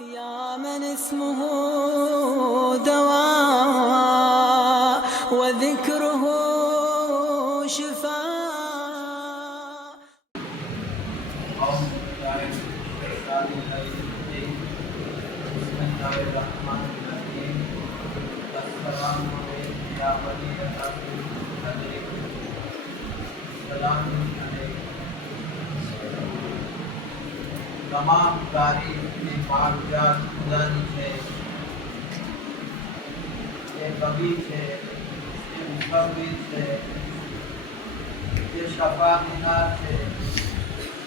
يا من اسمه دواء وذكره شفاء. بسم الله الرحمن الرحيم. السلام عليكم يا بني آدم. सलाम तमाम तारीफ ने पाकजात खुदानी છે એ કવિ છે એ મુસવ્વિર છે એ શફા મિનાર છે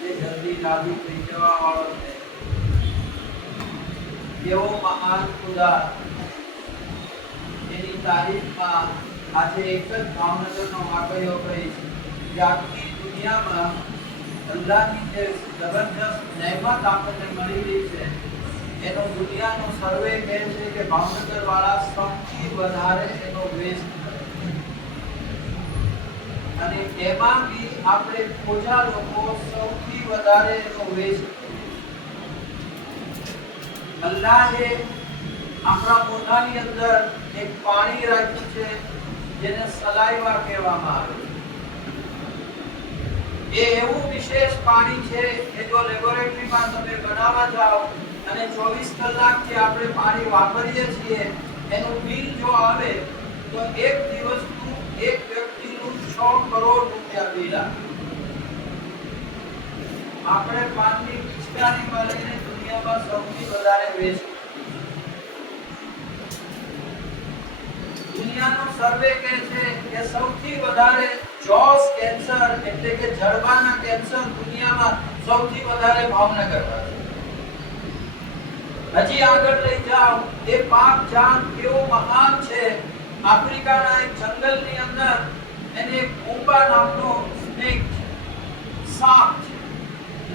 એ જલ્દી રાજી થઈ જવા વાળો છે એવો મહાન ખુદા એની તારીફમાં આજે એક જ ભાવનગરનો વાકયો કહીશ કે આખી દુનિયામાં અલ્લાહની જે જબરજસ્ત નહેમત આપણને મળી રહી છે એનો દુનિયાનો સર્વે કહે છે કે ભાવનગર વાળા સૌથી વધારે એનો વેસ્ટ કરે અને એમાં બી આપણે ખોજા લોકો સૌથી વધારે એનો વેસ્ટ અલ્લાહે આપણા મોઢાની અંદર એક પાણી રાખ્યું છે જેને સલાઈવા કહેવામાં આવે એ એવું વિશેષ પાણી છે કે જો લેબોરેટરીમાં તમે બનાવવા જાઓ અને 24 કલાક જે આપણે પાણી વાપરીએ છીએ એનું બિલ જો આવે તો એક દિવસનું એક વ્યક્તિનું 6 કરોડ રૂપિયા બિલ આવે. આપણે પાણીની પિચકારી વાળીને દુનિયામાં સૌથી વધારે વેસ્ટ દુનિયાનો સર્વે કહે છે કે સૌથી વધારે જોસ કેન્સર એટલે કે જડબાના કેન્સર દુનિયામાં સૌથી વધારે ભાવનગરમાં છે. હજી આગળ લઈ જાઓ એ પાક જાત કેવો મહાન છે. આફ્રિકાના એક જંગલની અંદર એને એક કુંબા નામનો સ્નેક સાપ છે.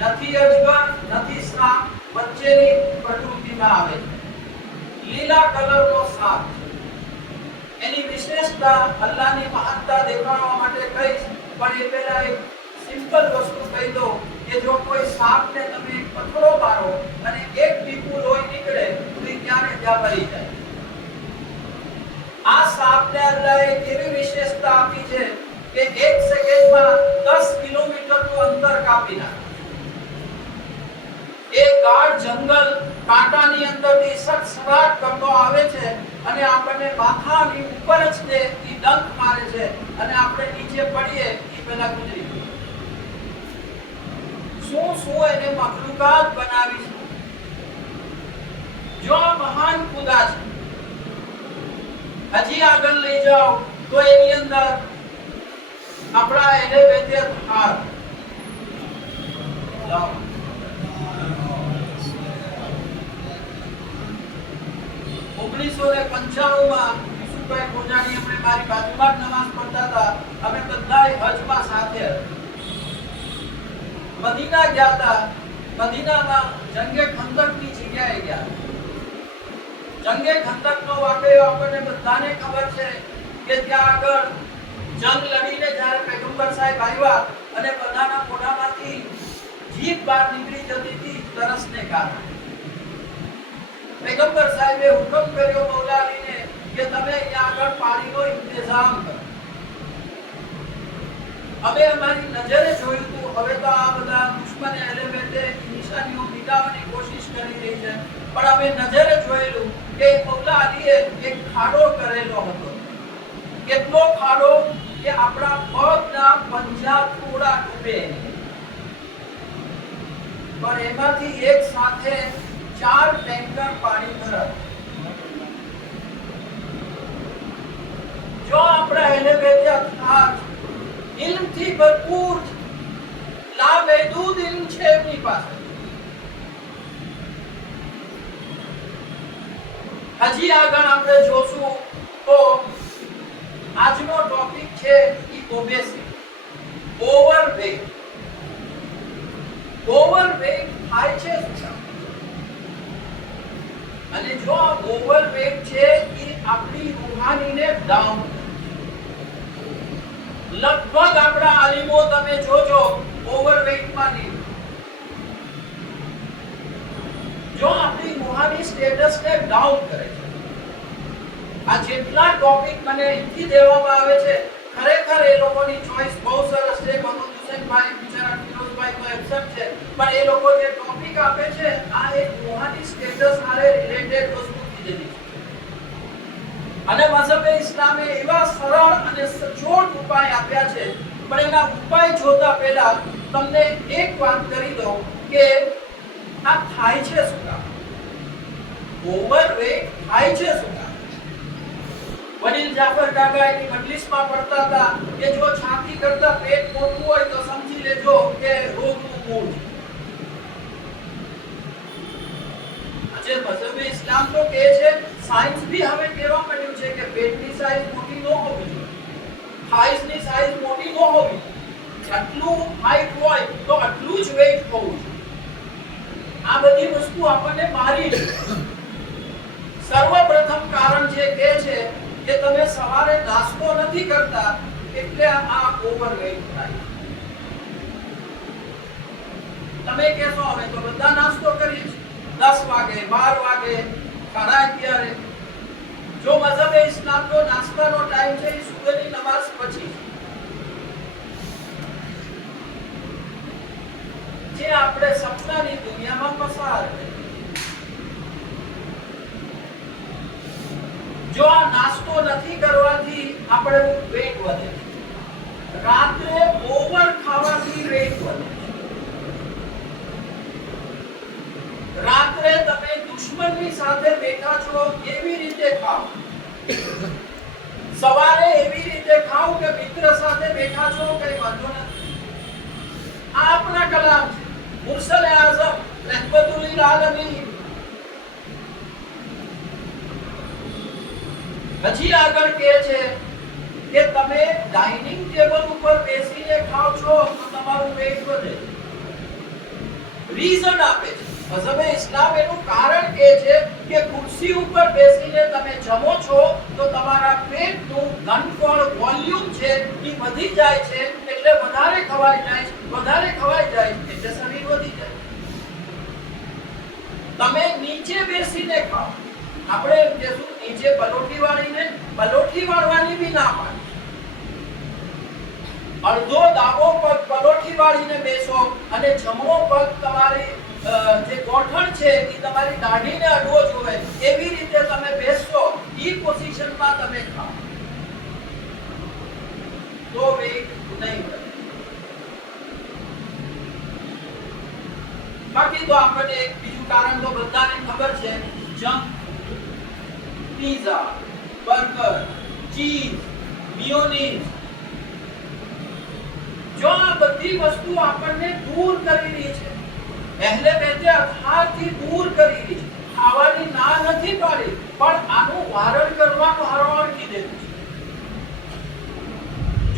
નથી અજગર નથી સાપ, વચ્ચેની પ્રકૃતિમાં આવે છે. લીલા કલરનો સાપ છે. એની વિશેષતા અલ્લાહની મહાનતા દેખાડવા માટે કહીશ પણ એ પહેલા એક સિમ્પલ વસ્તુ કહી દો કે જો કોઈ સાપને તમે એક પથ્થરો મારો અને એક ટીપું લોહી નીકળે તો એ ક્યારે ત્યાં મરી જાય. આ સાપને અલ્લાહે એવી વિશેષતા આપી છે કે 1 સેકન્ડમાં 10 કિલોમીટરનું અંતર કાપી નાખે. એ ગાઢ જંગલ કાંટાની અંદરથી સડસડાટ કરતો આવે છે અને આપણને માથાની ઉપર જ તે ડંખ મારે છે અને આપણે નીચે પડીએ એ પહેલા ગુજરી ગયું. શું એને મખલુકાત બનાવી છે. જો મહાન ખુદા છે. હજી આગળ લઈ જાઓ તો એની અંદર આપણા એલિવેટેડ હાર 1995 માં યુસુફભાઈ ગોજાણી આપણે મારી બાજુમાં નમાઝ પઢતા હતા. અમે બધાય હજમાં સાથે મદીના ગયા હતા. મદીનામાં જંગે ખંદકની જગ્યાએ ગયા. જંગે ખંદકનો વાકયો આપણને બધાને ખબર છે કે ત્યાં આગળ જંગ લડીને જ્યારે પૈગંબર સાહેબ આવ્યા અને બધાના મોઢામાંથી જીભ બહાર નીકળી જતી હતી તરસને કારણે. પૈગંબર સાહેબે હુકમ કર્યો મૌલા અલીને કે તમે અહીંયા આગળ પાણીનો ઇંતજામ કરો. અમે અમારી નજરે જોયું તો હવે તો આ બધા દુશ્મને એલિમેન્ટે નિશાનીઓ મિટાવવાની કોશિશ કરી રહી છે પણ અમે નજરે જોયેલું કે મૌલા અલીએ એક ખાડો કરેલો હતો. કેટલો ખાડો કે આપણા પગના પંજા થોડા ડૂબે પણ એમાંથી એક સાથે 4 ટેન્કર પાણી ભરાય. જો આપણા એલિવેટેડ હાર્ટ ઇલ્મથી ભરપૂર લામહેદૂદ ઇલ્મ છે એમની પાસે. હજી આગળ આપણે જોશું તો આજનો ટોપિક છે ઓબેસિટી, ઓવરવેટ. ઓવરવેટ થાય છે શું? અને જો ઓવરવેટ છે એ આપણી રૂહાનીને ડાઉન. લગભગ આપણા આલિમો તમે જોજો ઓવરવેટ માં નહીં. જો આપણી રૂહાની તમારી સ્ટેટસને ડાઉન કરે છે. આ જેટલા ટોપિક મને અહીંથી દેવામાં આવે છે, ખરેખર એ લોકોની ચોઈસ બહુ સરસ છે. મહમદ હુસૈનભાઈ બિચારા ફિરોઝભાઈ તો એક્સેપ્ટ છે, પણ એ લોકો જે ટોપિક આપે છે આ એક રૂહાની સ્ટેટસ સાથે રિલેટેડ વસ્તુ કીધેલી છે. અને મઝહબે ઇસ્લામે એવા સરળ અને સચોટ ઉપાય આપ્યા છે. પણ એના ઉપાય જોતા પહેલા તમને એક વાત કરી દઉં કે આ થાય છે શું કામ? ઓવરવેટ થાય છે શું કામ? વડીલ જાફર કાકા એની મજલિસમાં પડતા હતા કે જો છાતી કરતા પેટ મોટું હોય તો સમજી લેજો કે રોગનું મૂળ છે. આજે મઝહબે ઇસ્લામ તો કહે છે, સાયન્સ બી હવે કહેવા માંડ્યું છે કે પેટની સાઈઝ મોટી ન હોવી જોઈએ, થાઈસની સાઈઝ મોટી ન હોવી, આટલું હાઈટ હોય તો આટલું જ વેઇટ હોવું જોઈએ. આ બધી વસ્તુ આપણને મારી છે. સર્વપ્રથમ કારણ જે કહે છે કે તમે સવારે નાસ્તો નથી કરતા એટલે આ ઓવરવેઇટ થાય. તમે કહેશો અમે તો બધા નાસ્તો કરીએ છીએ 10 વાગે 12 વાગે 11:30. જો મઝહબે ઇસ્લામનો નાસ્તાનો ટાઈમ છે એ સુબહની નમાઝ પછી જે આપણે સપનાની દુનિયામાં પસાર કરીએ. જો આ નાસ્તો નથી કરવાથી આપણું વેટ વધે છે. રાત્રે ઓવર ખાવાથી વેટ વધે છે. રાત્રે તમે દુશ્મનની સાથે બેઠા છો એવી રીતે ખાઓ, સવારે એવી રીતે ખાઓ કે મિત્ર સાથે બેઠા છો કઈ વાંધો નથી. આ આપણા કલામ છે. મુરસલ આઝમ રહેમતુલ લીલ આલમીન હજી આગળ કહે છે કે તમે ડાઇનિંગ ટેબલ ઉપર બેસીને ખાઓ છો તો તમારું પેટ વધે. રીઝન આપે છે મઝહબે ઇસ્લામ. એનું કારણ કહે છે કે ખુરશી ઉપર બેસીને તમે જમો છો તો તમારા પેટનું ઘનફળ વોલ્યુમ છે એ વધી જાય છે, એટલે વધારે ખવાઈ જાય છે. વધારે ખવાઈ જાય એટલે શરીર વધી જાય. તમે નીચે બેસીને ખાઓ. આપણે એમ કહેશું નીચે પલોઠી વાળીને, પલોઠી વાળવાની બી ના પાડે. અડધો ડાબો પગ પલોઠી વાળીને બેસો અને જમણો પગ તમારી જે ગોઠણ છે એ તમારી દાઢીને અડવો જોઈએ. એવી રીતે તમે બેસશો, ઈ પોઝિશનમાં તમે ખાઓ તો વેટ નહીં વધે. બાકી તો આપણને એક બીજું કારણ તો બધાને ખબર છે, જંક પિઝા, બર્ગર, ચીઝ, મિયોનીઝ. જો આ બધી વસ્તુ આપણને દૂર કરી રહી છે, પહેલે બેતે અથારથી દૂર કરી રહી છે. ખાવાની ના નથી પાડી, પણ આનું વારણ કરવાનું હરવાળ કીધેલું છે.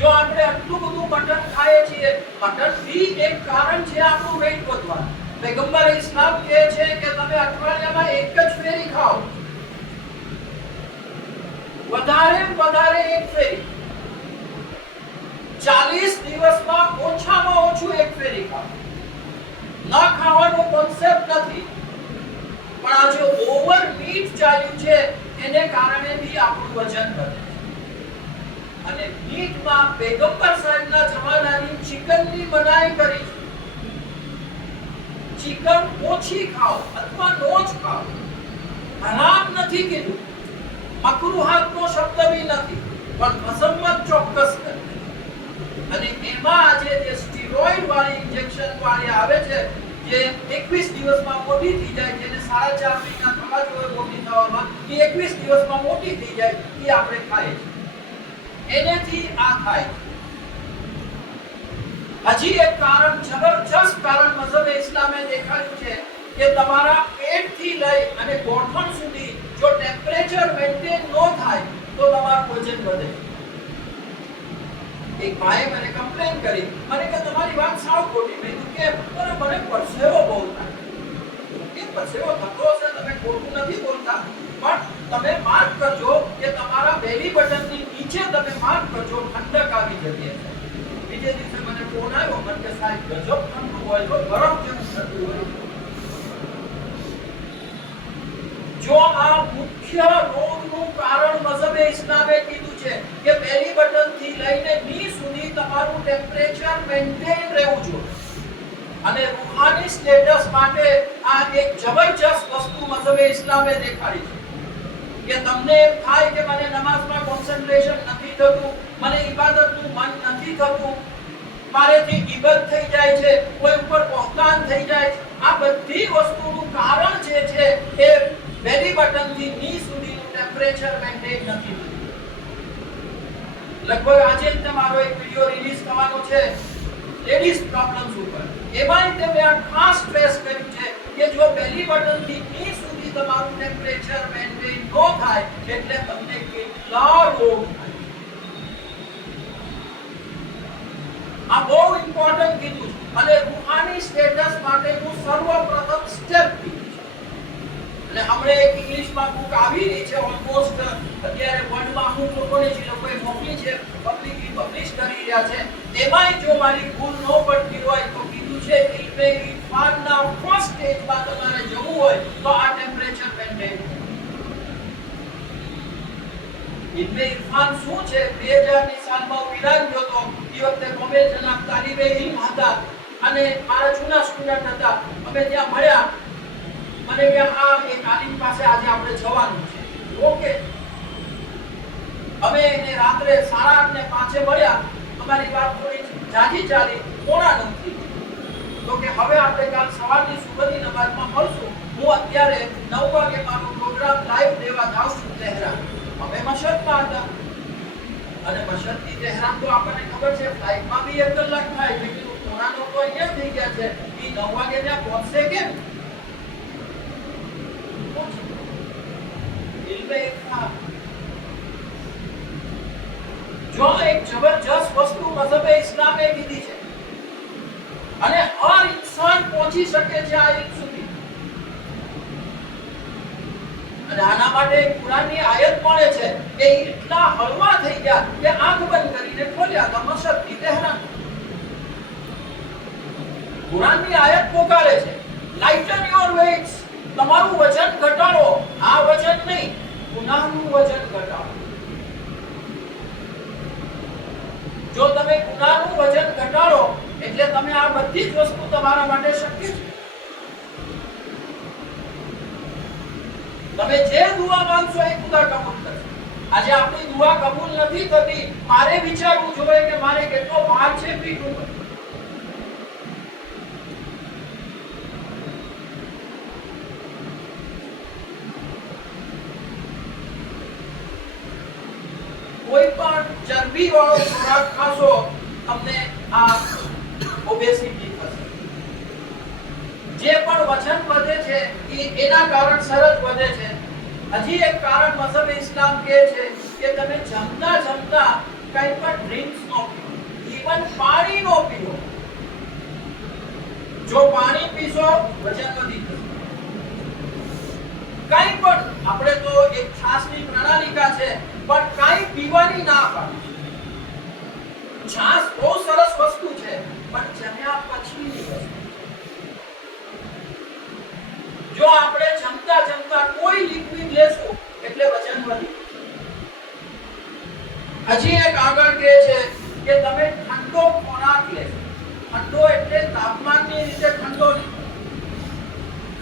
જો આપણે આટલું બધું મટન ખાઈએ છીએ, મટન બી એક કારણ છે આપણું વેટ વધવાનું. પૈગંબર ઇસ્લામ કહે છે કે તમે અઠવાડિયામાં એક જ ફેરી ખાઓ, વધારે એક ફેરી. 40 દિવસમાં ઓછામાં ઓછું એક ફેરી ખાઓ. ન ખાવાનો કોન્સેપ્ટ નથી, પણ આ જે ઓવર મીટ ચાલ્યું છે એને કારણે બી આપણું વજન વધે. અને મીટમાં પૈગંબર સાહેબના જમાનાની ચિકનની મનાઈ કરી છે. ચિકન ઓછી ખાઓ અથવા નો જ ખાઓ. હરામ નથી કીધું, મકરૂહાતનો શબ્દ બી નથી, પણ મસમ્મત ચોક્કસ નથી. અને એમાં આજે જે સ્ટીરોઇડ વાળી ઇન્જેક્શન વાળી આવે છે જે 21 દિવસમાં મોટી થઈ જાય, જેને 4.5 મહિના થવા જોઈએ મોટી થવામાં, એ 21 દિવસમાં મોટી થઈ જાય, એ આપણે ખાઈએ છીએ. એનેથી આ થાય. હજી એક કારણ, જબરજસ્ત કારણ મઝહબે ઇસ્લામે દેખાડ્યું છે કે તમારા પેટથી લઈ અને ગોઠણ સુધી જો ટેમ્પરેચર મેન્ટેન ન થાય તો તમારું વજન વધે. એક ભાઈએ મને કમ્પ્લેન કરી, મને કે તમારી વાત સાવ ખોટી. મેં કીધું કે મને પરસેવો બહુ થાય. કે પરસેવો થતો હશે, તમે ખોટું નથી બોલતા, પણ તમે માર્ક કરજો કે તમારા બેલી બટનની નીચે તમે માર્ક કરજો, ઠંડક આવી જતી હશે. બીજે દિવસે મને ફોન આવ્યો, મને કે સાહેબ ગજબ ઠંડુ હોય, બરફ જેવું ઠંડુ હોય. આ મુખ્ય રોગનું કારણ મઝહબે ઇસ્લામે કીધું છે કે બેલી બટન થી લઈને ની સુધી તમારું ટેમ્પરેચર મેન્ટેન રહેવું જોઈએ. અને રૂહાની સ્ટેટસ માટે આ એક જબરજસ્ત વસ્તુ મઝહબે ઇસ્લામે દેખાડી છે કે તમને એમ થાય કે મને નમાઝમાં કોન્સન્ટ્રેશન નથી થતું, મને ઇબાદતનું મન નથી થતું, મારેથી ગીબત થઈ જાય છે, કોઈ ઉપર બહતાન થઈ જાય છે. આ બધી વસ્તુનું કારણ જે છે એ બેલી બટન થી ની સુધીનું ટેમ્પરેચર મેન્ટેન નથી થતું. લગભગ આજે જ તમારો એક વિડિયો રિલીઝ થવાનો છે લેડીઝ પ્રોબ્લેમ્સ ઉપર. એમાં તમે આ ખાસ સ્ટ્રેસ કર્યું છે કે જો બેલી બટન થી ની સુધી તમારું ટેમ્પરેચર મેન્ટેન ન થાય એટલે તમને કેટલા રોગ થાય. આ બહુ ઇમ્પોર્ટન્ટ કીધું છે અને રૂહાની સ્ટેટસ માટેનું સર્વપ્રથમ સ્ટેપ કીધું છે. અને હમણે એક ઇંગ્લિશમાં બુક આવી રહી છે, ઓલમોસ્ટ અત્યારે વર્લ્ડમાં અમુક લોકોને જે લોકોએ મોકલી છે, પબ્લિકલી પબ્લિશ કરી રહ્યા છે. એમાંય જો મારી ભૂલ ન પડતી હોય તો કીધું છે કે ઇલ્મે ઇરફાનના ફર્સ્ટ સ્ટેજમાં તમારે જવું હોય તો આ ટેમ્પરેચર મેન્ટેન. ઇલ્મે ઇરફાન શું છે? 2000ની સાલમાં હું ઈરાન ગયો તો. એ વખતે કોમેલ જનાબ તાલિબે ઇલ્મ હતા અને મારા જૂના સ્ટુડન્ટ હતા. અમે ત્યાં મળ્યા. મને કે આ એક આલિમ પાસે આજે આપણે જવાનું છે. ઓકે, અમે એને રાત્રે 8:30 મળ્યા. અમારી વાત થોડી જાજી ચાલી, 8:45 થી. તો કે હવે આપણે કાલ સવારની સુબહની નમાઝમાં મળશું. હું અત્યારે 9 વાગે મારો પ્રોગ્રામ લાઈવ દેવા જાઉં છું તહેરાન. અમે મશહદમાં હતા અને મશહદથી તહેરાન તો આપણને ખબર છે ફ્લાઇટમાં બી 1 કલાક થાય. એટલે કે કોણાનો તો અહીંયા થઈ ગયા છે. એ 9 વાગે ત્યાં પહોંચશે કેમ? ઇલ્મે ઇરફાન જો એક જબરજસ્ત વસ્તુ મઝહબે ઇસ્લામે કીધી છે અને હર ઇન્સાન પહોંચી શકે છે આ ઇલ્મ સુધી. અને આના માટે કુરાનની આયત મળે છે કે એટલા હળવા થઈ ગયા કે આંખ બંધ કરીને ખોલ્યા તો મશહદથી તહેરાન. કુરાનની આયત પોકારે છે લાઇટન યોર વેઇટ્સ, તમારું વજન ઘટાડો. આ વજન નહીં, ગુનાહનું વજન ઘટાડો. જો તમે ગુનાહનું વજન ઘટાડો એટલે તમે આ બધી જ વસ્તુ તમારા માટે શક્ય છે. તમે જે દુઆ માંગશો એ ખુદા કબૂલ કરશે. આજે આપણી દુઆ કબૂલ નથી થતી, મારે વિચારવું જોઈએ કે મારે કેટલો ભાર છે પીઠ ઉપર. કોઈ પણ ચરબી વાળો ખોરાક ખાશો તમને આ ઓબેસિટી થશે. જે પણ વજન વધે છે એના કારણસર જ વધે છે. હજી એક કારણ મઝહબ ઇસ્લામ કહે છે કે તમે જમતા જમતા કંઈ પણ ડ્રિંક્સ નો પીઓ, ઈવન પાણી નો પીઓ. જો પાણી પીશો વજન વધી જશે. કંઈ પણ આપણે તો એક છાસની પ્રણાલિકા છે પણ કંઈ પીવાની ના પાડી. છાસ બહુ સરસ વસ્તુ છે પણ જમ્યા પછીની વસ્તુ. જો આપણે જમતા જમતા કોઈ લિક્વિડ લેશું એટલે વજન વધી. હજી એક આગળ કહે છે કે તમે ઠંડો ખોરાક લેશો. ઠંડો એટલે તાપમાનની રીતે ઠંડો નહીં.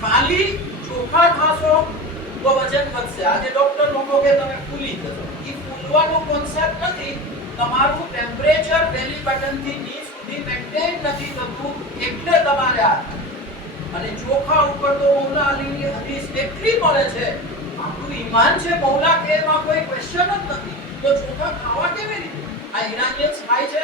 ખાલી ચોખા ખાશો તો વજન વધશે. આજે ડોક્ટર લોકો કે તમે ફૂલી જશો. એ ફૂલવાનો કોન્સેપ્ટ નથી. તમારું ટેમ્પરેચર બેલી બટન થી ની સુધી મેન્ટેન નથી થતું એટલે તમારે આ. અને ચોખા ઉપર તો મૌલા અલીની હદીસ એટલી મળે છે. આપણું ઈમાન છે મૌલા કે એમાં કોઈ ક્વેશ્ચન જ નથી. તો ચોખા ખાવા કેવી રીતે? આ ઈરાનિયન્સ ખાય છે.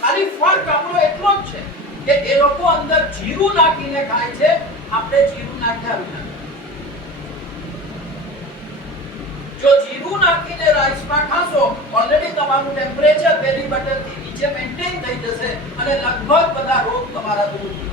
ખાલી ફરક આપણો એટલો જ છે કે એ લોકો અંદર જીરું નાખીને ખાય છે, આપણે જીરું નાખ્યા વિના. જો જીરું નાખીને રાઈસમાં ખાશો ઓલરેડી તમારું ટેમ્પરેચર બેલી બટન થી નીચે મેન્ટેન થઈ જશે અને લગભગ બધા રોગ તમારા દૂર થઈ જશે.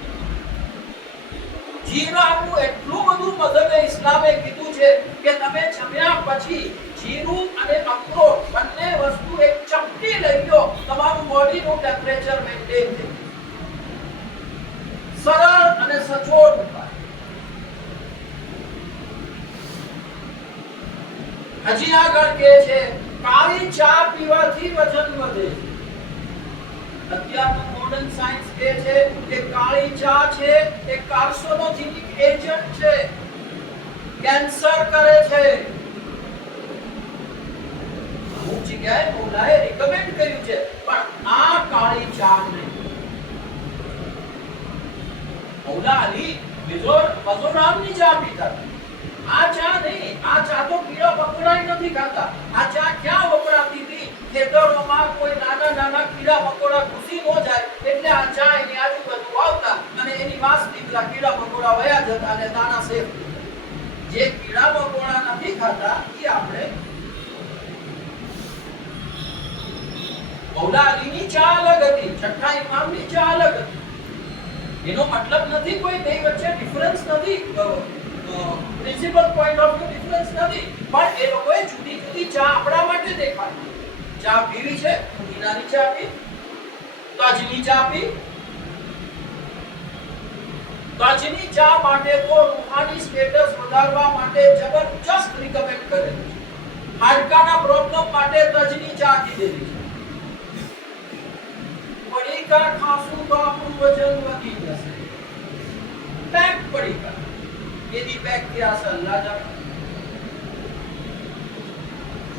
જીરાનું એટલું બધું મઝહબે ઇસ્લામે કીધું છે કે તમે જમ્યા પછી જીરું અને અખરોટ બંને વસ્તુ એક ચપટી લઈ લો, તમારું બોડીનું ટેમ્પરેચર મેન્ટેન થઈ જશે. સરળ અને સચોટ ઉપાય. હજી આગળ કહે છે કાળી ચા પીવાથી વજન વધે છે. અત્યારનું મોડર્ન સાયન્સ કહે છે કે કાળી ચા છે એ કાર્સિનોજેનિક એજન્ટ છે, કેન્સર કરે છે. અમુક જગ્યાએ મોલાએ રિકમેન્ડ કર્યું છે, પણ આ કાળી ચા નહીં. મૌલા અલી મિઝોરમની ચા પીતા, આ ચા નહીં. આ ચા તો કીડા મકોડા નથી ખાતા. આ ચા ક્યાં વપરાતી હતી? ખેતરોમાં કોઈ નાના નાના કીડા મકોડા ઘૂસી ન જાય એટલે આ ચા એની આજુબાજુ વાવતા અને એની વાસથી પેલા કીડા મકોડા વયા જતા અને દાણા સેફ. જે કીડા મકોડા નથી ખાતા એ આપણે મૌલા અલીની ચા અલગ હતી, છઠ્ઠા ઇમામની ચા અલગ હતી. એનો મતલબ નથી કોઈ બે વચ્ચે ડિફરન્સ નથી, principal point of view difference નથી, પણ એ લોકોએ જુદી જુદી ચા આપણા માટે દેખાડી. ચા પીવી છે, પુદીનાની ચા પી, તજની ચા પી. તજની ચા માટે તો રૂહાની સ્ટેટસ વધારવા માટે જબરજસ્ત રિકમેન્ડ કરેલું છે. હાડકાના પ્રોબ્લેમ માટે તજની ચા કીધેલી છે. પડીકા ખાશું તો આપણું વજન વધી જશે. પેક પડીકા એની પેક થયા છે અલ્લાહ જાણે.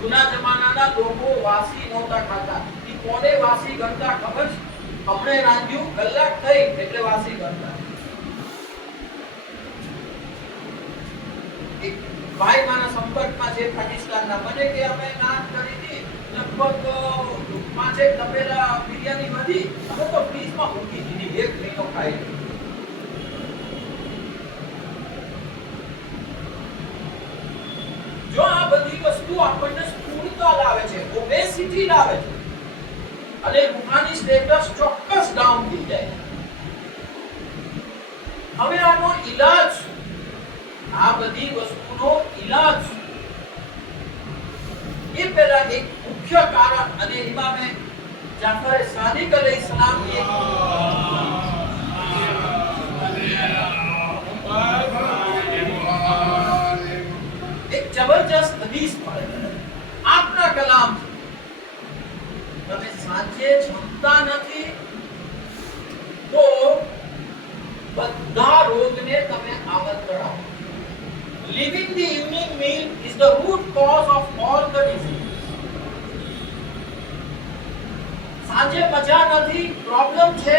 જૂના જમાનાના લોકો વાસી નહોતા ખાતા. ઈ કોને વાસી ગણતા ખબર છે? હમણે રાંધ્યું કલાક થઈ એટલે વાસી ગણતા. એક ભાઈ મારા સંપર્કમાં છે પાકિસ્તાનના, મને કે અમે નાન કરી હતી લગભગ 5 તપેલા બિરયાની વધી, અમે તો ફ્રીજમાં મૂકી દીધી, 1 મહિનો ખાઈ. જો આ બધી વસ્તુ આપણને સ્થૂળતા લાવે છે, ઓબેસિટી લાવે છે અને રૂહાની સ્ટેટસ ચોક્કસ ડાઉન થઈ જાય. હવે આનો ઈલાજ, આ બધી વસ્તુનો ઈલાજ એ પહેલા એક મુખ્ય કારણ, અને ઇમામે જાફર સાદિક અલૈહિસ્સલામની એક જબરજસ્ત હદીસ મળે આપના કલામ. તમે સાંજે જમતા નથી તો બધા રોગને તમે આમંત્રણ આપો. Leaving the evening meal is the root cause of all the disease. સાંજે મજા નથી, પ્રોબ્લેમ છે,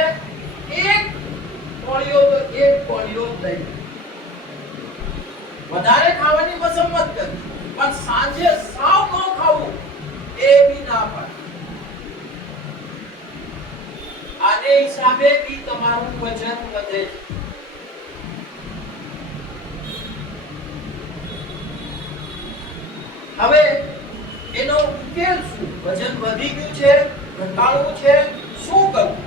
એક પોળીઓ લઈ. વધારે ખાવાની મસમ્મત કરી, પણ સાંજે સાવ ન ખાવું એ બી ના પાડે. આને હિસાબે બી તમારું વજન વધે છે. હવે એનો ઉકેલ શું? વજન વધી ગયું છે, ઘટાડવું છે, શું કરવું?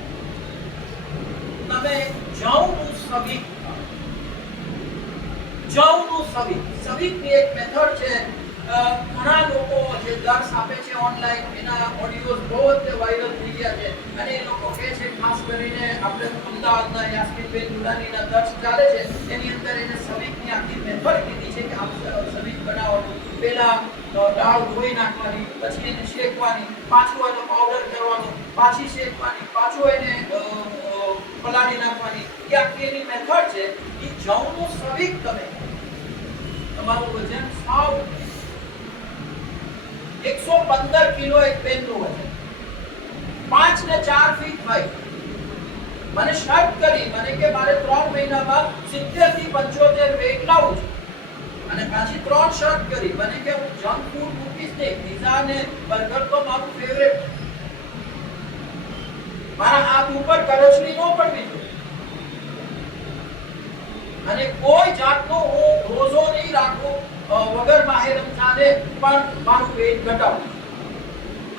તમે જવનું સવિક, સવિકની એક મેથડ છે. ઘણા લોકો જે દર્સ આપે છે ઓનલાઈન, એના ઓડિયોઝ બહુ જ વાયરલ થઈ ગયા છે અને એ લોકો કહે છે, ખાસ કરીને આપણે અમદાવાદના યાસ્મીનબેન નુરાનીના દર્સ ચાલે છે એની અંદર એને સવિકની આખી મેથડ કીધી છે કે આમ સવિક બનાવવાનું. પહેલા દાળ ધોઈ નાખવાની, પછી એને શેકવાની, પાછું એનો પાવડર કરવાનો, પાછી શેકવાની, પાછું એને પલાળી નાખવાની. એ આખી એની મેથડ છે. એ જવનું સવિક તમે તમારું વજન સાવ 115 કિલો એક પેનનું વજન, 5 ને 4 ફીટ હાઈટ. મને શર્ટ કરી, મને કે મારે 3 મહિનામાં 70 થી 75 વેટ લાવું છું, અને પાછી 3 શર્ટ કરી, મને કે હું જંક ફૂડ મૂકીશ નહીં, પિઝા ને બર્ગર તો મારું ફેવરેટ, મારા હાથ ઉપર કરચલી ન પડવી જોઈએ અને કોઈ જાતનો હું રોજો નહીં રાખું વગર માહે રમઝાને પણ મારું વેટ ઘટાડવું.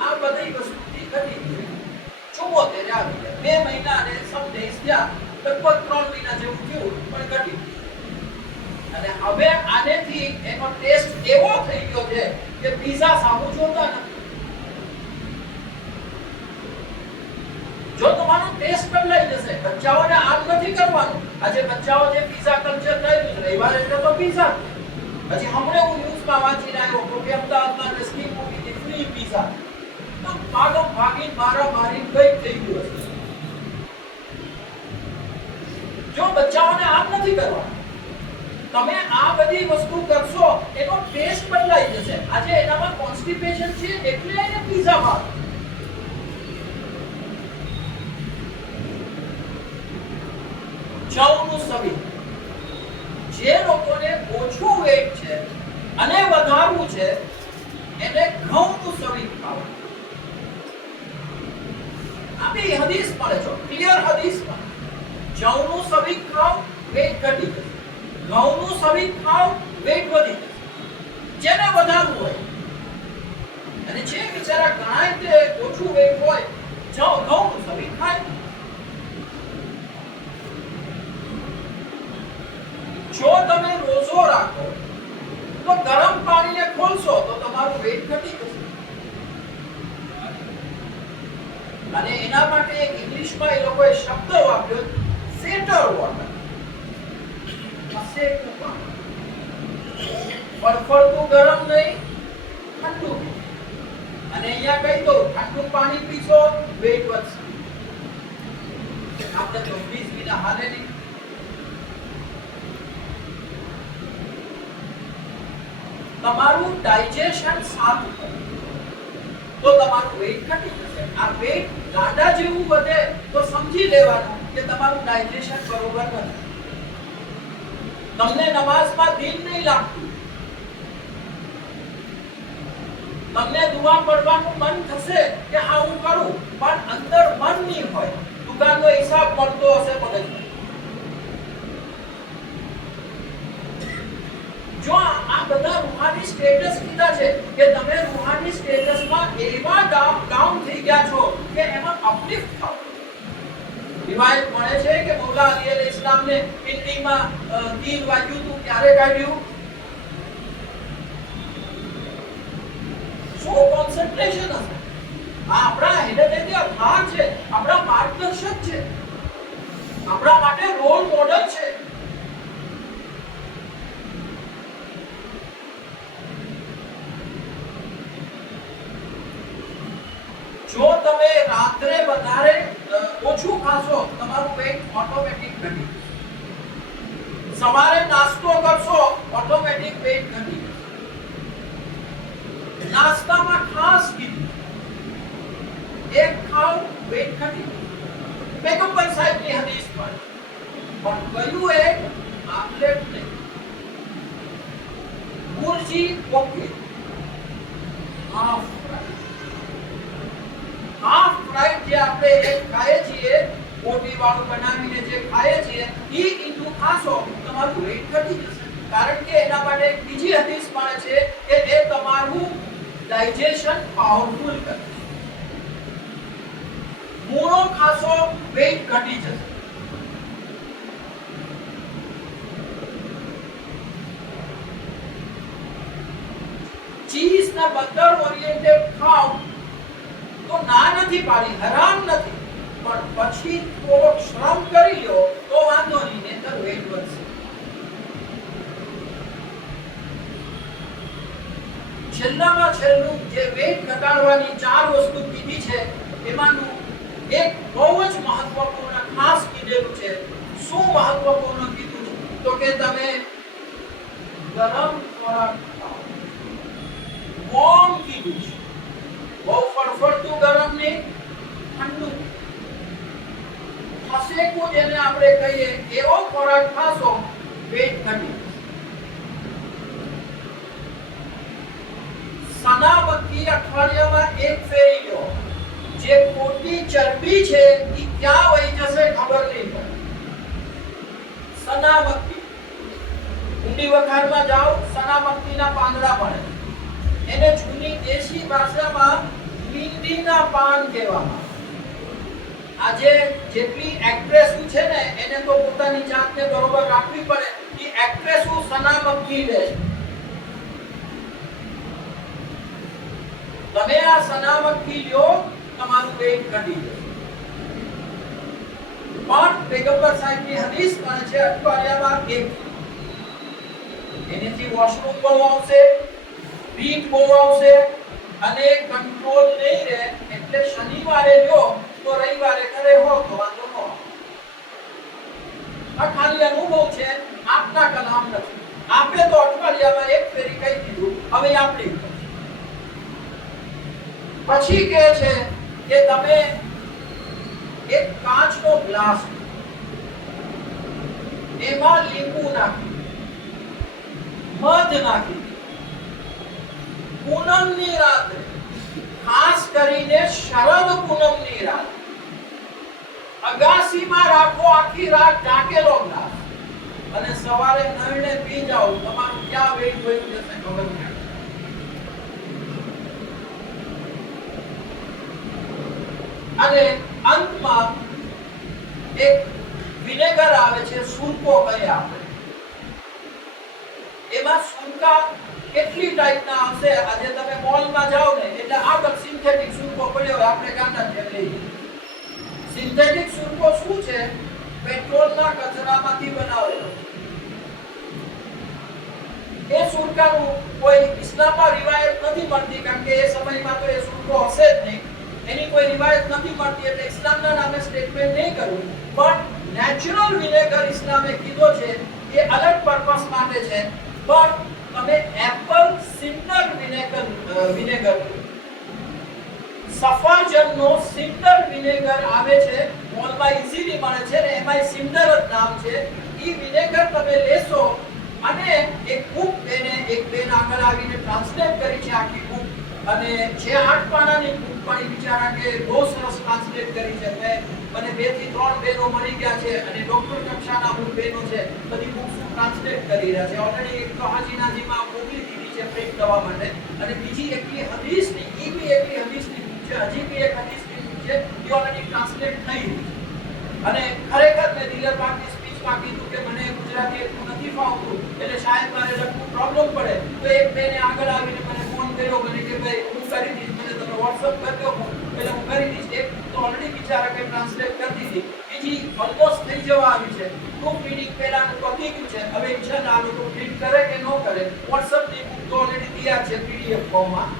આ બધી વસ્તુથી ઘટી ગઈ. 74 આવી ગયા, 2 મહિના અને સમ ડેઝ થયા, લગભગ 3 મહિના જેવું થયું પણ ઘટી. અને હવે આનેથી એનો ટેસ્ટ એવો થઈ ગયો છે કે પિઝા સામું જોતા નથી. જો તમારો ટેસ્ટ બદલાઈ જશે, બચ્ચાઓને આમ નથી કરવાનું. આજે બચ્ચાઓ જે પિઝા કલ્ચર થયું છે, રવિવાર એટલે તો પિઝા. પછી હમણાં હું ન્યૂઝમાં વાંચીને આવ્યો કે અમદાવાદમાં ભાગી મારા મારી કઈ થઈ ગયું હશે. જો બચ્ચાઓને આમ નથી કરવા, તમે આ બધી વસ્તુ કરશો એનો ટેસ્ટ બદલાઈ જશે. આજે એનામાં કોન્સ્ટિપેશન છે એટલે એને પીઝા ભાવે. જવનું સવી, જે લોકોને ઓછું વેટ છે અને વધારવું છે એને ઘઉંનું સવી ખાવું. આ બે હદીસ મળે છે, ક્લિયર હદીસ મળે. જવનું સવી ખાવ, વેટ ઘટી જશે. ઘઉંનું સવી ખાવ, વેટ વધી જશે. જેને વધારવું હોય અને જે બિચારા ઘણા તે ઓછું વેટ હોય, ઘઉંનું સવી ખાય. જો તમે રોજો રાખો તો ગરમ પાણીને ખોલશો તો તમારું વેટ ઘટી જશે. અને એના માટે એક ઇંગ્લિશમાં એ લોકોએ શબ્દ વાપર્યો, સેટર વોટર. સેકવું પાણી, ફરફરતું ગરમ નહીં, ઠંડુ. અને અહીંયા કહી દો, ઠંડુ પાણી પીશો વેટ વધશે. આપણે તો 20 વિના હાલે નહીં. તમારું ડાઇજેશન સારું કરે તો તમારું વેટ ઘટી જશે. આ વેટ ગાંડા જેવું વધે તો સમજી લેવાનું કે તમારું ડાઇજેશન બરોબર નથી. તમને નમાઝમાં દિલ નહીં લાગતું, તમને દુઆ પડવાનું મન થશે કે હા હું કરું, પણ અંદર મન નહીં હોય. દુકાનનો હિસાબ મળતો હશે મગજમાં. જો આ બધા રૂહાની સ્ટેટસ કીધા છે કે તમે રૂહાની સ્ટેટસમાં એવા ડાઉન થઈ ગયા છો કે એમાં અપલિફ્ટ થાઓ. રિવાયત મળે છે કે મૌલા અલી અલૈહિસ્સલામને પિંડીમાં તીર વાગ્યું હતું, ક્યારે કાઢ્યું? શું કોન્સન્ટ્રેશન હશે? આ આપણા હિદાયતી ભાગ છે, આપણા માર્ગદર્શક છે, આપણા માટે રોલ મોડલ છે. જો તમે રાત્રે વધારે ઓછું ખાશો તમારું પેટ ઓટોમેટિક ઘટી જશે. સવારે નાસ્તો કરશો ઓટોમેટિક પેટ ઘટી જશે. નાસ્તામાં ખાસ કીધું એક ખાવ પેટ ઘટી જશે. પેગમ્બર સાહેબની હદીસ પર પણ કયું એક આમલેટ નહીં, મુરજી ઓકે, હાફ ફ્રાઈડ જે આપણે એક ખાઈએ છીએ, પોટી વાળું બનાવીને જે ખાઈએ છીએ, ઈ ઈંડું ખાશો તમારું વેટ ઘટી જશે. કારણ કે એના માટે એક બીજી હદીસ મળે છે કે એ તમારું ડાઇજેશન પાવરફુલ કરે. મૂળો ખાશો વેટ ઘટી જશે. ચીઝ ના બટર ઓરિએન્ટેડ ખાવ તો ના નથી પાડી, હરામ નથી, પણ પછી થોડો શ્રમ કરી લો તો વાંધો નહીં, નહીંતર વેટ વધશે. છેલ્લામાં છેલ્લું જે વેટ ઘટાડવાની 4 વસ્તુ કીધી છે એમાંનું એક બહુ જ મહત્વપૂર્ણ ખાસ કીધેલું છે. શું મહત્વપૂર્ણ કીધું છે? તો કે તમે ગરમ ખોરાક ખાઓ. વોર્મ કીધું છે, બહુ ફરફરતું ગરમ નહીં, ઠંડુ. ફસેકું જેને આપણે કહીએ એવો ખોરાક ખાશો પેટ ઘટી. સના મક્કી અઠવાડિયામાં એક ફેરી લો. જે ખોટી ચરબી છે એ ક્યાં વહી જશે ખબર નહીં પડે. સના મક્કી ઊંડી વખારમાં જાઓ, સના મક્કીના પાંદડા પડે. એને જૂની દેશી ભાષામાં મીંડીના પાન કહેવામાં. આજે જેટલી એક્ટ્રેસો છે ને એને તો પોતાની જાતને બરોબર રાખવી પડે. એ એક્ટ્રેસો સના મક્કી લે છે. તમે આ સના મક્કી લ્યો તમારું વેટ ઘટી જશે. પણ પેગમ્બર સાહેબની હદીસ કહે છે અઠવાડિયામાં એક. એનેથી વોશરૂમ બહુ આવશે, પીઠ બહુ આવશે, અને કંટ્રોલ નહીં રહે એટલે શનિવારે જો તો રવિવારે ઘરે હો તો વાંધો ન આવે. આ ખાલી અનુભવ છે, આપના કલામ નથી. આપે તો અઠવાડિયામાં એક ફેરી કહી દીધું, હવે આપણી ઉપર. પછી કહે છે કે તમે એક કાચનો ગ્લાસ એમાં લીંબુ નાખી, મધ નાખી, પૂનમની રાત્રે, ખાસ કરીને શરદ પૂનમની રાત, અગાસીમાં રાખો, આખી રાત ઢાંકેલો ગ્લાસ, અને સવારે નળને પી જાઓ. તમારું ક્યાં વેટ વયું જશે ખબર નહીં. અને અંતમાં એક વિનેગર આવે છે, સુરકો કહીએ આપણે. એમાં સુરકા કેટલી ટાઈપના આવશે? આજે તમે મોલમાં જાઓ ને એટલે આગળ સિન્થેટિક સુરકો પડ્યો હોય, આપણે ગાંડા છે લઈ. સિન્થેટિક સુરકો શું છે? પેટ્રોલના કચરામાંથી બનાવેલો. એ સુરકાનું કોઈ ઇસ્લામમાં રિવાયત નથી મળતી, કારણ કે એ સમયમાં તો એ સુરકો હશે જ નહીં. એની કોઈ રિવાયત નથી મળતી એટલે ઇસ્લામના નામે સ્ટેટમેન્ટ નહીં કરું. પણ નેચરલ વિનેગર ઇસ્લામે કીધો છે એ અલગ પર્પસ માટે છે. પણ તમે એપલ સિન્ડર વિનેગર સફરજનનો સિન્ડર વિનેગર આવે છે, મોલમાં ઈઝીલી મળે છે ને એમાં સિન્ડર જ નામ છે. ઈ વિનેગર તમે લેશો અને એક બુક એને એક બેન આગળ આવીને ટ્રાન્સલેટ કરી છે આખી બુક, અને જે 8 પાનાની બુક પણ બિચારા કે બહુ સરસ ટ્રાન્સલેટ કરી છે. મને 2 થી 3 બેનો મળી ગયા છે અને ડોક્ટર કક્ષાના બુક બેનો છે, બધી બુક્સ ટ્રાન્સલેટ કરી રહ્યા છે. ઓલરેડી એક તો હાજી નાજીમાં મોકલી દીધી છે પ્રિન્ટ કરવા માટે, અને બીજી એકલી હદીસની, ઈ બી એકલી હદીસની બુક છે, હજી બી એક હદીસની બુક છે, એ ઓલરેડી ટ્રાન્સલેટ થઈ રહી છે. અને ખરેખર મેં દિલર પાકની સ્પીચમાં કીધું કે મને ગુજરાતી એટલું નથી ફાવતું, એટલે શાયદ મારે લખવું પ્રોબ્લેમ પડે. તો એક બેને આગળ આવીને મને ફોન કર્યો, મને કે ભાઈ હું કરી દઈશ, મને તમે વોટ્સઅપ કરજો, એટલે હું કરી દઈશ. એક તો ઓલરેડી બિચારા કે ટ્રાન્સલેટ કરી દીધી, બીજી ઓલમોસ્ટ થઈ જવા આવી છે. પ્રૂફ રીડિંગ પહેલાનું પતી ગયું છે. હવે ઇન્શાલ્લાહ આ લોકો પ્રિન્ટ કરે કે ન કરે, વોટ્સઅપની બુક તો ઓલરેડી તૈયાર છે પીડીએફ ફોર્મમાં.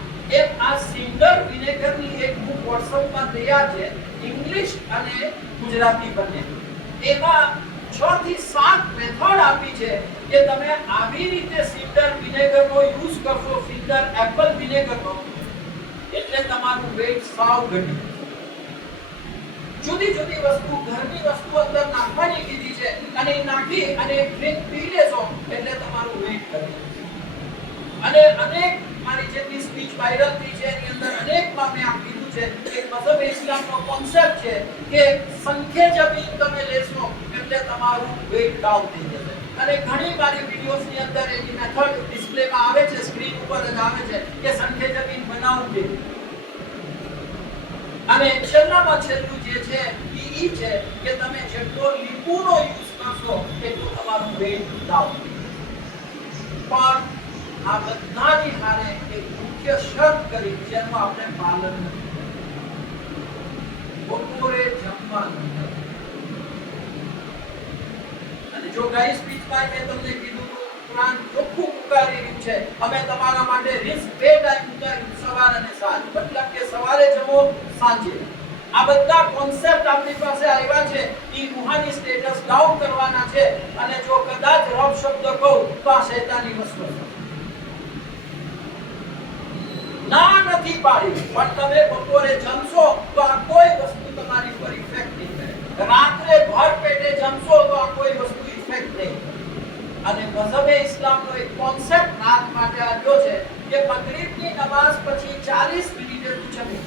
એક આ સિન્ડર વિનેગરની એક બુક વોટ્સઅપમાં તૈયાર છે, ઇંગ્લિશ અને ગુજરાતી બંને. એમાં 6 થી 7 મેથડ આપી છે કે તમે આવી રીતે સિન્ડર વિનેગરનો યુઝ કરશો, સિન્ડર એપલ વિનેગરનો, એટલે તમારું વેટ સાવ ઘટી. જુદી જુદી વસ્તુ, ઘરની વસ્તુ અંદર નાખવાની કીધી છે, અને નાખી અને ડ્રિંક પી લેશો એટલે તમારું વેટ ઘટી. અને અનેક મારી જેટલી સ્પીચ વાયરલ થઈ છે એની અંદર અનેકમાં મેં આ કીધું છે કે મઝહબ ઇસ્લામનો કોન્સેપ્ટ છે કે સંખ્ય જમીન તમે લેશો એટલે તમારું વેટ ડાઉન થઈ જશે. અને ઘણી મારી વિડિયોઝની અંદર એની મેથડ ડિસ્પ્લેમાં આવે છે, સ્ક્રીન ઉપર જ આવે છે કે સંખ્ય જમીન બનાવવું કેવી. અને છેલ્લામાં છેલ્લું જે છે ઈ છે કે તમે જેટલો લીંબુનો યુઝ કરશો એટલું તમારું વેટ ડાઉન. પણ આ બધાની હારે એક મુખ્ય શરત કરી જેનું આપણે પાલન નથી. બપોરે જમવાનું. અને જો ગઈ સ્પીચમાં મેં તમને કીધું તો કુરાન ચોખ્ખું પુકારી રહ્યું છે, અમે તમારા માટે રિસ્ક 2 ટાઈમ ઉતાર્યું, સવાર અને સાંજ. મતલબ કે સવારે જમો, સાંજે. આ બધા કોન્સેપ્ટ આપણી પાસે આવ્યા છે. ઈ રૂહાની સ્ટેટસ ડાઉન કરવાના છે. અને જો કદાચ રબ શબ્દ કહું તો આ શૈતાની વસવસ ના નથી પાડી. પણ તમે બપોરે જમશો તો આ કોઈ વસ્તુ તમારી પર ઇફેક્ટ નહીં કરે. રાત્રે ભર પેટે જમશો તો આ કોઈ વસ્તુ ઇફેક્ટ નહીં કરે. અને મઝહબે ઇસ્લામનો એક કોન્સેપ્ટ રાત માટે આવ્યો છે કે મગરિબની નમાઝ પછી 40 મિનિટે તું જમી.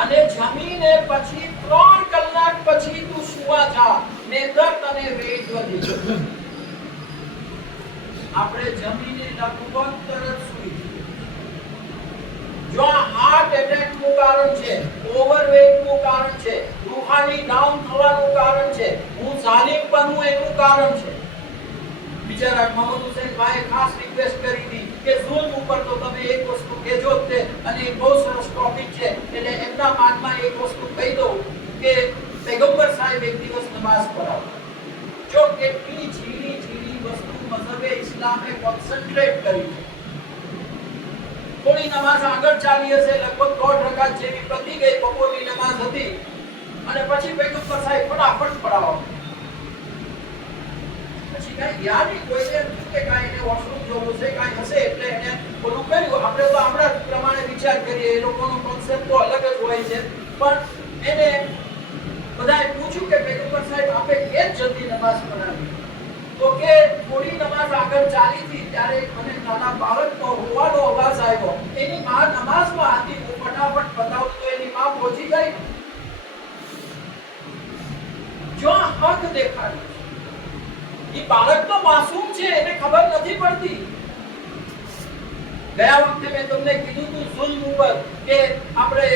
અને જમીને પછી 3 કલાક પછી તું સુવા જા, નહીંતર તને વેટ વધી જશે. આપણે જમીને લગભગ તરત સુઈ જઈએ. જો હાર્ટ એટેક નું કારણ છે, ઓવરવેટ નું કારણ છે, રૂહાની ડાઉન થવાનું કારણ છે, હું જાલિમ બનવું એનું કારણ છે. બિચારા મોહમ્મદ હુસૈન ભાઈ ખાસ રિક્વેસ્ટ કરી હતી કે ઝુલ્મ ઉપર તો તમે એક વસ્તુ કહેજો જ તે, અને એક બહુ સરસ ટોપિક છે એટલે એમના માનમાં એક વસ્તુ કહી દઉં કે પૈગંબર સાહેબ એક દિવસ નમાઝ પઢાવતા. જો કેટલી ઝીણી ઝીણી વસ્તુ મઝહબે ઇસ્લામે કોન્સન્ટ્રેટ કર્યું છે. થોડી નમાઝ આગળ ચાલી હશે, લગભગ 1.5 રકાત જેવી પતી ગઈ, બપોરની નમાઝ હતી, અને પછી પૈગંબર સાહેબ ફટાફટ પડાવો. પછી કાંઈ યાદ નહીં, કોઈને કે કાંઈ એને વોશરૂમ જવું છે, કાંઈ હશે એટલે એને બોલું કર્યું. આપણે તો આપણા પ્રમાણે વિચાર કરીએ, એ લોકોનો કોન્સેપ્ટ તો અલગ જ હોય છે. પણ એને બધાએ પૂછ્યું કે પૈગંબર સાહેબ આપે કેમ જલ્દી નમાઝ પઢાવી? તો કે થોડી નમાઝ આગળ ચાલી હતી ત્યારે મને નાના બાળકનો રોવાનો અવાજ આવ્યો. એની માં નમાઝમાં હતી, હું ફટાફટ પતાવું તો એની માં પહોંચી ગઈ. જો હક દેખાડ્યો, એ બાળક તો માસૂમ છે, એને ખબર નથી પડતી. ગયા વખતે મેં તમને કીધું હતું ઝુલ્મ ઉપર કે આપણે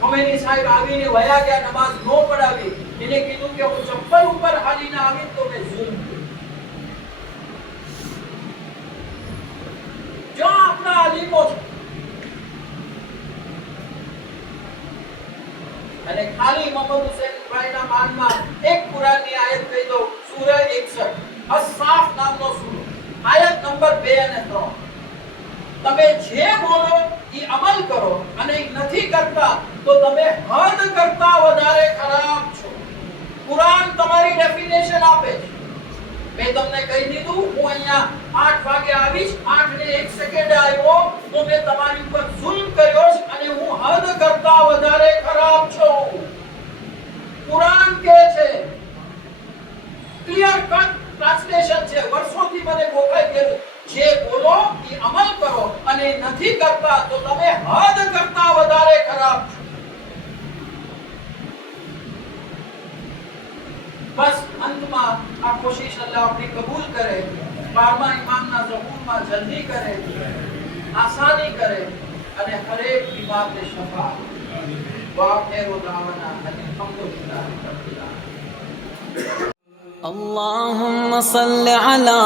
ખમૈની સાહેબ આવીને વયા ગયા, નમાઝ નો પઢાવી. એને કીધું કે હું ચપ્પલ ઉપર હાલીને આવી તો મેં ઝુલ્મ કર્યું. જો આપણા આલિમો છે, અને ખાલી મોહમ્મદ હુસૈન ભાઈના માનમાં એક કુરાનની આયત કહી દઉં, સૂરા 61 અસ-સાફ નામનો સૂરો, આયત નંબર 2 અને 3. તમે જે બોલો એ અમલ કરો અને નથી કરતા તો તમે હદ કરતા વધારે ખરાબ છો. કુરાન તમારી ડેફિનેશન આપે છે. મેં તમને કહી દીધું, હું અહીંયા 8 વાગે આવીશ, 8 ને 1 સેકન્ડ આવ્યો તો મેં તમારી ઉપર ઝુલ્મ કર્યો છે અને હું હદ કરતા વધારે ખરાબ છું. કુરાન કહે છે, ક્લિયર કટ ટ્રાન્સલેશન છે, વર્ષોથી મને ગોખાઈ ગયેલું, જે બોલો એ અમલ કરો અને નથી કરતા તો તમે હદ કરતા વધારે ખરાબ છો. બસ અંતમાં આ કોશિશ અલ્લાહ આપણી કબૂલ કરે, 12મા ઇમામના ઝહૂરમાં જલ્દી કરે, આસાની કરે અને હરેક બીમારને શફા. વાખિરુ દાવાના અલ્હમ્દુલિલ્લાહ રબ્બિલ આલમીન. اللهم صل على